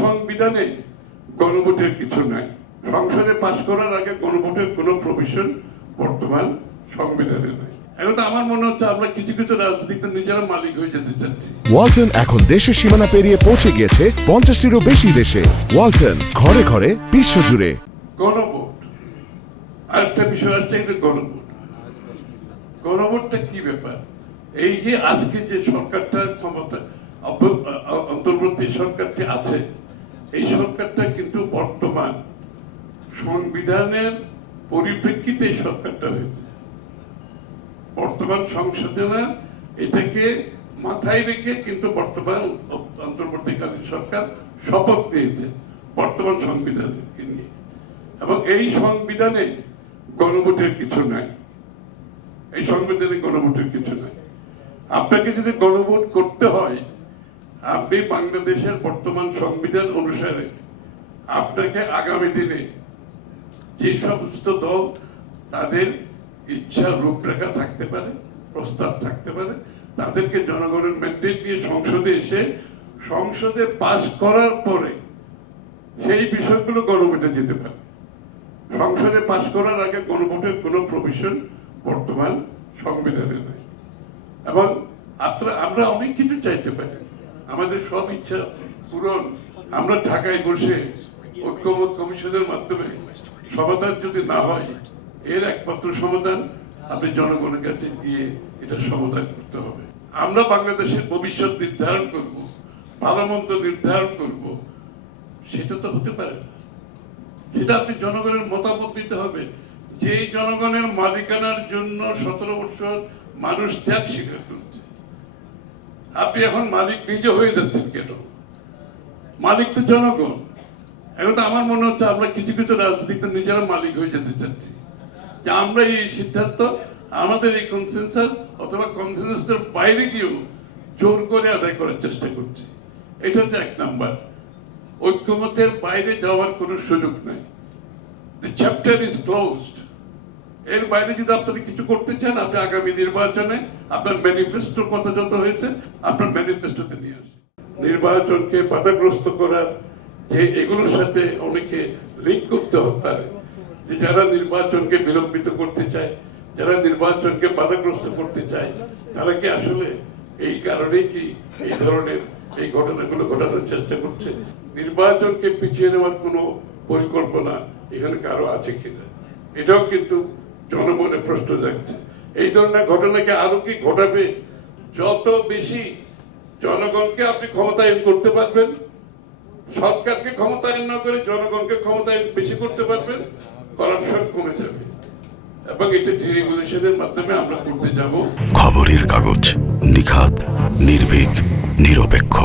সংবিধানে গণভোটের কিছু নাই। সংসদে পাশ করার আগে গণভোটের কোনো প্রভিশন বর্তমান সংবিধানে নাই। এখন আমার মনে হচ্ছে আমরা কিছু কিছু রাজনীতিতে নিজেরা মালিক হয়ে যেতে চাচ্ছি। ওয়ালটন এখন দেশের সীমানা পেরিয়ে পৌঁছে গিয়েছে পঞ্চাশটিরও বেশি দেশে। ওয়ালটন ঘরে ঘরে বিশ্বজুড়ে। গণভোট। আরেকটা বিষয় আছে এটা গণভোট। গণভোটটা কি ব্যাপার? এই যে আজকে যে সরকারটা ক্ষমতা অন্তর্বর্তী সরকারটি আছে এই সরকারটা কিন্তু বর্তমান সংবিধানের পরিপ্রেক্ষিতে এই সরকারটা হয়েছে। বর্তমান সংসদেরা এটাকে মাথায় রেখে কিন্তু বর্তমান অন্তর্বর্তীকালীন সরকার শপথ নিয়েছে বর্তমান সংবিধানকে নিয়ে। এবং এই সংবিধানে গণভোটের কিছু নাই। এই সংবিধানে গণভোটের কিছু নাই। আপনাকে যদি গণভোট করতে হয় আপনি বাংলাদেশের বর্তমান সংবিধান অনুসারে আপনাকে আগামী দিনে যে সমস্ত দল তাদের ইচ্ছা রূপরেখা থাকতে পারে, প্রস্তাব থাকতে পারে, তাদেরকে জনগণের ম্যান্ডেট দিয়ে সংসদে এসে সংসদে পাশ করার পরে সেই বিষয়গুলো গণভোটে যেতে পারে। সংসদে পাশ করার আগে গণভোটের কোনো প্রভিশন বর্তমান সংবিধানে নাই। এবং আমরা অনেক কিছু চাইতে পারি। আমাদের সব ইচ্ছা পূরণ। আমরা ঢাকায় বসে ঐক্যমত কমিশনের মাধ্যমে সমাধান যদি না হয়, এর একমাত্র সমাধান আপনি জনগণের কাছে গিয়ে এটা সমাধান করতে হবে। আমরা বাংলাদেশের ভবিষ্যৎ নির্ধারণ করব, ভালো মন্দ নির্ধারণ করব, সেটা তো হতে পারে না। সেটা আপনি জনগণের মতামত দিতে হবে। যে জনগণের মালিকানার জন্য সতেরো বছর মানুষ ত্যাগ স্বীকার করছে আপনি এখন মালিক নিজে হয়ে যাচ্ছেন কেন? মালিক তো জনগণ। এখন তো আমার মনে হচ্ছে আমরা কিছু কিছু রাজনীতিতে নিজেরা মালিক হয়ে যেতে চাচ্ছি। যে আমরা এই সিদ্ধান্ত, আমাদের এই কনসেন্সাস অথবা কনসেন্সাসের বাইরে গিয়েও জোর করে আদায় করার চেষ্টা করছি। এটা হচ্ছে এক নাম্বার। ঐক্যমতের বাইরে যাওয়ার কোনো সুযোগ নাই। দ্য চ্যাপ্টার ইজ ক্লোজড এর বাইরে যদি আপনি কিছু করতে চান আপনি আগামী নির্বাচনে আপনার ম্যানিফেস্টোর কথা যত হয়েছে, আপনার ম্যানিফেস্টোতে নিয়ে আসেন নির্বাচনকে বাধাগ্রস্ত করার যে এগুলোর সাথে অনেকে লিঙ্ক করতে পারে। যে যারা নির্বাচনকে বিলম্বিত করতে চায়, যারা নির্বাচনকে বাধাগ্রস্ত করতে চায়, তারা কি আসলে এই কারণেই কি এই ধরনের এই ঘটনাগুলো ঘটানোর চেষ্টা করছে? নির্বাচনকে পিছিয়ে নেওয়ার কোনো পরিকল্পনা এখানে কারও আছে কিনা? এটাও কিন্তু জনমনে প্রশ্ন জাগছে এই ধরনের ঘটনাকে আরও কি ঘটাবে? যত বেশি জনগণকে আপনি ক্ষমতায়ন করতে পারবেন, সরকারকে ক্ষমতায়ন না করে জনগণকে ক্ষমতায়ন বেশি করতে পারবেন, করাপশন কমে যাবে। এবং এটা ডিরেগুলেশনের মাধ্যমে আমরা করতে যাব। খবরের কাগজ নিখাত নির্ভীক, নিরপেক্ষ।